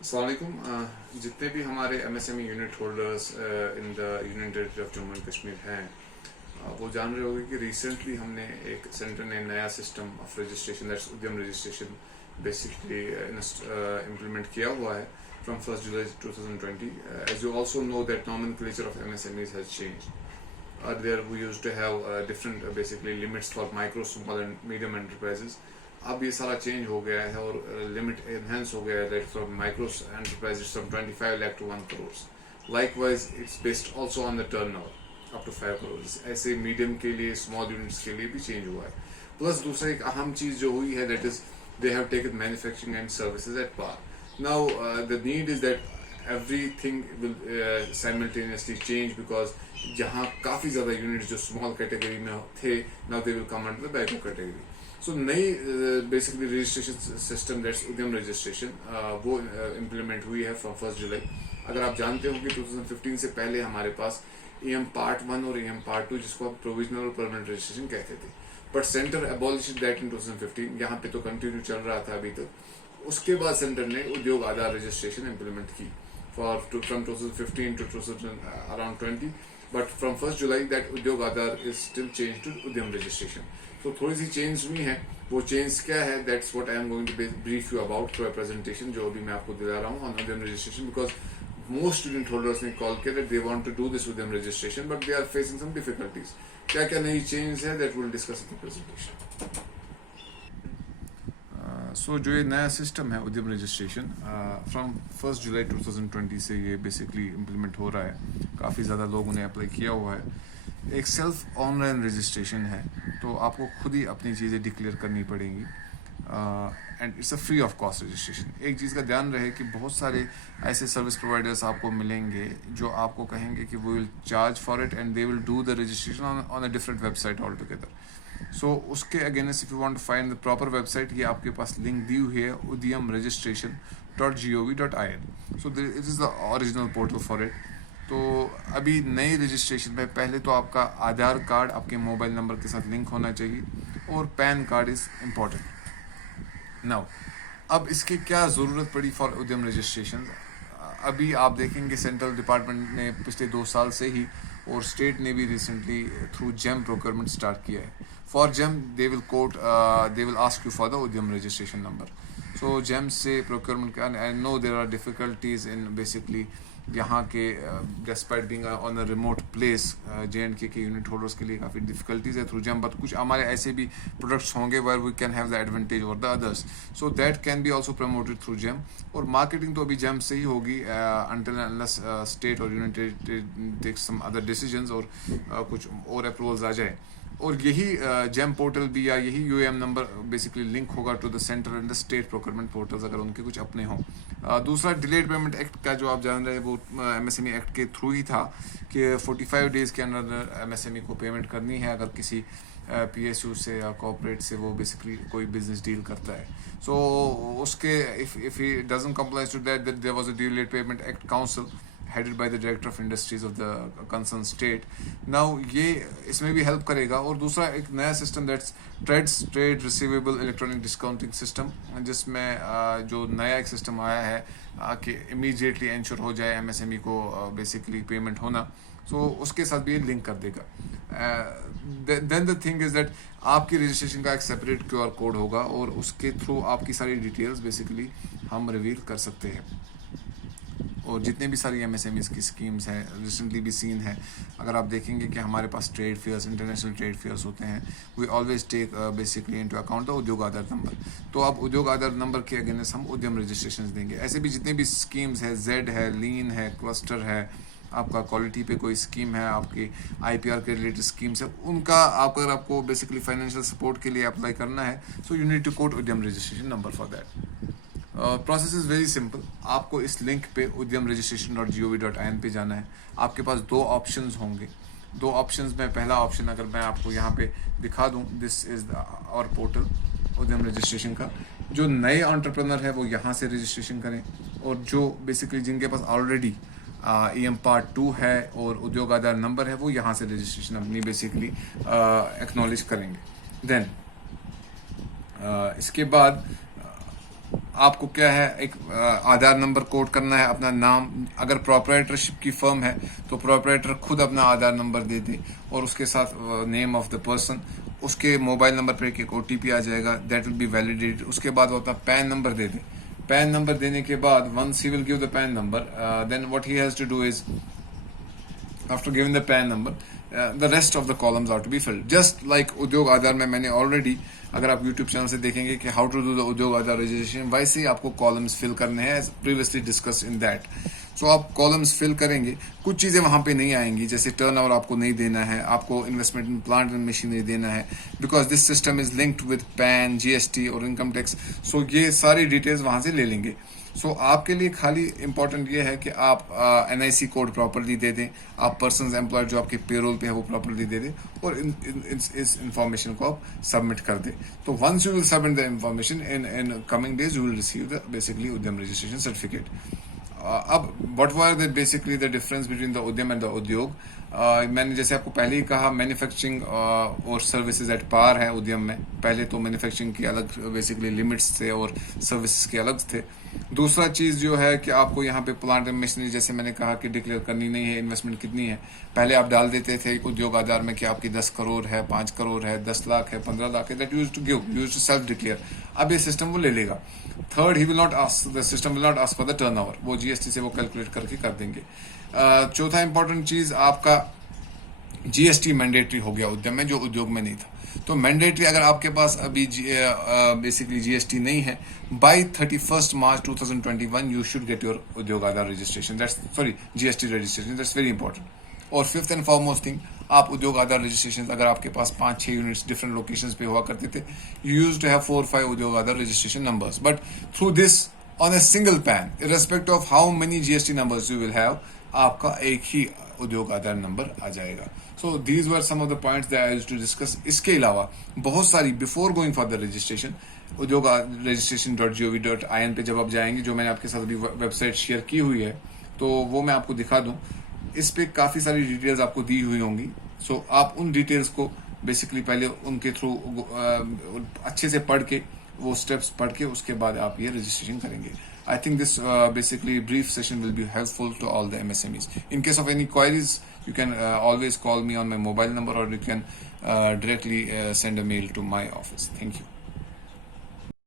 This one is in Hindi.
अस्सलाम वालेकुम। जितने भी हमारे MSME unit holders in the union territory of Jammu and Kashmir हैं, वो जान रहे होंगे कि रिसेंटली हमने एक सेंटर ने नया सिस्टम ऑफ रजिस्ट्रेशन, दैट्स उद्यम रजिस्ट्रेशन बेसिकली इम्प्लीमेंट किया हुआ है from 1 July 2020. As you also know that nomenclature of MSMEs has changed. Earlier we used to have different basically limits for micro, small and medium enterprises. अब ये सारा चेंज हो गया है और लिमिट एनहेंस हो गया है, that from micro enterprises from 25 lakh to 1 crore. Likewise it's based also on the turnover up to 5 crore. ऐसे मीडियम के लिए, स्मॉल यूनिट्स के लिए भी चेंज हुआ है. प्लस दूसरा एक अहम चीज जो हुई है, that is they have taken manufacturing and services at par. Now the need is that everything will simultaneously change because जहाँ काफ़ी ज़्यादा यूनिट्स जो स्मॉल कैटेगरी में थे, now they will come under the बैको कैटेगरी. सो नई बेसिकली रजिस्ट्रेशन सिस्टम, दैट्स उद्यम रजिस्ट्रेशन, वो इम्प्लीमेंट हुई है फ्रॉम 1 जुलाई. अगर आप जानते हो कि 2015 से पहले हमारे पास EM पार्ट 1 और EM पार्ट 2, जिसको आप प्रोविजनल और परमानेंट रजिस्ट्रेशन कहते थे, but centre abolish that in 2015. यहाँ पे तो कंटिन्यू चल रहा था अभी तक. उसके बाद सेंटर ने उद्योग आधार रजिस्ट्रेशन इम्प्लीमेंट की from 2015 to 2020, but from 1st July that उद्योग आधार is still changed to उद्यम रजिस्ट्रेशन. तो थोड़ी सी चेंज हुई है. वो चेंज क्या है, that's what I am going to brief you about through a presentation जो अभी मैं आपको दिला रहा हूँ on Udyam registration. Because most student holders ने कॉल किया that they want to do this Udyam registration, but they are facing some difficulties. क्या क्या नई चेंज है, that will discuss in the presentation. So जो ये नया सिस्टम है उद्यम रजिस्ट्रेशन, फ्रॉम 1 जुलाई 2020 से ये बेसिकली इम्प्लीमेंट हो रहा है. काफ़ी ज़्यादा लोगों ने अप्लाई किया हुआ है. एक सेल्फ ऑनलाइन रजिस्ट्रेशन है, तो आपको खुद ही अपनी चीज़ें डिक्लेयर करनी पड़ेंगी and it's a free of cost registration. एक चीज़ का ध्यान रहे कि बहुत सारे ऐसे सर्विस प्रोवाइडर्स आपको मिलेंगे जो आपको कहेंगे कि we will charge for it and they will do the registration on a different website altogether. So उसके against if you want to find the proper website, ये आपके पास लिंक दी हुई है udyamregistration.gov.in. So it is the original portal for it. तो अभी नई रजिस्ट्रेशन में पहले तो आपका आधार कार्ड आपके मोबाइल नंबर के साथ लिंक होना चाहिए और PAN card is important. Now अब इसकी क्या ज़रूरत पड़ी फॉर उद्यम रजिस्ट्रेशन. अभी आप देखेंगे सेंट्रल डिपार्टमेंट ने पिछले 2 साल से ही और स्टेट ने भी recently through GeM procurement start किया है. For GeM they will ask you for the Udyam registration number. So GeM से प्रोक्योरमेंट का, I know there are difficulties in basically यहाँ के despite being on a remote place, JNK के यूनिट होल्डर्स के लिए काफ़ी डिफिकल्टीज है थ्रू जेम. बट कुछ हमारे ऐसे भी प्रोडक्ट्स होंगे where we can have the advantage over the others, so that can be also promoted through GeM. और मार्केटिंग तो अभी जेम से ही होगी अंटिल अनलेस स्टेट और unit take some other decisions और कुछ और अप्रूवल्स आ जाए. और यही जेम पोर्टल भी या यही UAM नंबर बेसिकली लिंक होगा to the centre and the state procurement portals अगर उनके कुछ अपने हों. दूसरा डिलेड पेमेंट एक्ट का जो आप जान रहे हैं वो MSME एक्ट के थ्रू ही था कि 45 डेज़ के अंदर MSME को पेमेंट करनी है अगर किसी PSU से या कॉर्पोरेट से वो बेसिकली कोई बिजनेस डील करता है. सो उसके if he doesn't comply to that there was a delayed payment act council headed by the Director of Industries of the concerned state. Now ये इसमें भी हेल्प करेगा. और दूसरा एक नया system that's trade receivable electronic discounting system, जिसमें जो नया एक सिस्टम आया है कि इमीडिएटली इंश्योर हो जाए MSME को बेसिकली पेमेंट होना. सो उसके साथ भी ये लिंक कर देगा. Then the thing is that आपकी रजिस्ट्रेशन का एक सेपरेट QR कोड होगा और उसके थ्रू आपकी सारी डिटेल्स बेसिकली हम रिवील कर सकते हैं. और जितने भी सारी MSMEs की स्कीम्स हैं रिसेंटली भी सीन है. अगर आप देखेंगे कि हमारे पास trade fairs, international trade fairs होते हैं, we always take basically into account the Udyog Aadhaar number. तो अब उद्योग आधार नंबर के अगेंस्ट हम उद्यम रजिस्ट्रेशन देंगे. ऐसे भी जितने भी स्कीम्स है, जेड है, लीन है, क्लस्टर है, आपका क्वालिटी पे कोई स्कीम है, आपकी IPR के रिलेटेड स्कीम्स है, उनका अगर आपको बेसिकली फाइनेंशियल सपोर्ट के लिए अप्लाई करना है, so you need to quote Udyam registration number for that. Process is very simple. आपको इस लिंक पे udyamregistration.gov.in पे जाना है. आपके पास 2 ऑप्शंस होंगे. 2 ऑप्शंस में पहला ऑप्शन अगर मैं आपको यहाँ पे दिखा दूँ, दिस इज़ आवर पोर्टल उद्यम रजिस्ट्रेशन का. जो नए एंटरप्रेन्योर है वो यहाँ से रजिस्ट्रेशन करें, और जो बेसिकली जिनके पास ऑलरेडी EM पार्ट 2 है और उद्योग आधार नंबर है वो यहाँ से रजिस्ट्रेशन अपनी बेसिकली एक्नॉलेज करेंगे. देन इसके बाद आपको क्या है, एक आधार नंबर कोड करना है, अपना नाम, अगर प्रोप्राइटरशिप की फर्म है तो प्रोप्राइटर खुद अपना आधार नंबर दे दे और उसके साथ नेम ऑफ द पर्सन, उसके मोबाइल नंबर पे एक OTP आ जाएगा, दैट विल बी वैलिडेटेड। उसके बाद वो अपना पैन नंबर दे दे। पैन नंबर देने के बाद once he will give the PAN number, then what he has to do is after giving the PAN number, the rest of the columns are to be filled. Just like उद्योग आधार में मैंने already, अगर आप YouTube चैनल से देखेंगे कि how to do the उद्योग आधार रजिस्ट्रेशन, वैसे ही आपको columns fill करने हैं as previously discussed in that. So आप columns fill करेंगे, कुछ चीज़ें वहाँ पे नहीं आएंगी, जैसे turnover आपको नहीं देना है, आपको investment in plant and machinery देना है, because this system is linked with PAN, GST और income tax. So ये सारी details वहाँ से ले लेंगे। आपके लिए खाली इंपॉर्टेंट ये है कि आप NIC कोड प्रॉपरली दे दें, आप पर्सन एम्प्लॉयड जो आपके पेरोल पे है वो प्रॉपरली दे दें और इस इंफॉर्मेशन को आप सबमिट कर दें। तो once you will submit the information in coming days you will receive the basically Udyam registration certificate. अब what were the basically the difference between the Udyam and the Udyog. मैंने जैसे आपको पहले ही कहा, मैन्युफैक्चरिंग और सर्विसेज एट पार है उद्यम में। पहले तो मैन्युफैक्चरिंग के अलग बेसिकली लिमिट्स थे और सर्विसेज के अलग थे। दूसरा चीज़ जो है कि आपको यहाँ पे प्लांट एंड मशीनरी, जैसे मैंने कहा कि डिक्लेयर करनी नहीं है इन्वेस्टमेंट कितनी है। पहले आप डाल देते थे उद्योग आधार में कि आपकी 10 करोड़ है, 5 करोड़ है, 10 लाख है, 15 लाख है, that use to self declare. अब ये सिस्टम वो ले लेगा। Third, he will not ask, the system will not ask for the turnover, वो GST से वो कैलकुलेट करके कर देंगे। चौथा इंपॉर्टेंट चीज़, आपका GST मैंडेटरी हो गया उद्यम में, जो उद्योग में नहीं था। तो मैंडेटरी अगर आपके पास अभी बेसिकली GST नहीं है, by 31 March 2021 you should get your Udyog Aadhaar registration, that's sorry GST registration, that's very important. और फिफ्थ एंड फॉरमोस्ट थिंग, आप उद्योग आधार रजिस्ट्रेशन अगर आपके पास 5-6 यूनिट्स डिफरेंट लोकेशंस पे हुआ करते थे, you used to have 4-5 Udyog Aadhaar registration numbers, but through this on a single PAN, irrespective of how many GST numbers you will have, आपका एक ही उद्योग आधार नंबर आ जाएगा। So these were some of the points that I used to discuss. इसके अलावा बहुत सारी, before going for the registration, Udyog registration.gov.in पे जब आप जाएंगे, जो मैंने आपके साथ अभी वेबसाइट शेयर की हुई है, तो वो मैं आपको दिखा दूं। इस पे काफ़ी सारी डिटेल्स आपको दी हुई होंगी। सो आप उन डिटेल्स को बेसिकली पहले उनके थ्रू अच्छे से पढ़ के, वो स्टेप्स पढ़ के, उसके बाद आप ये रजिस्ट्रेशन करेंगे। I think this basically brief session will be helpful to all the MSMEs. In case of any queries, you can always call me on my mobile number, or you can directly send a mail to my office. Thank you.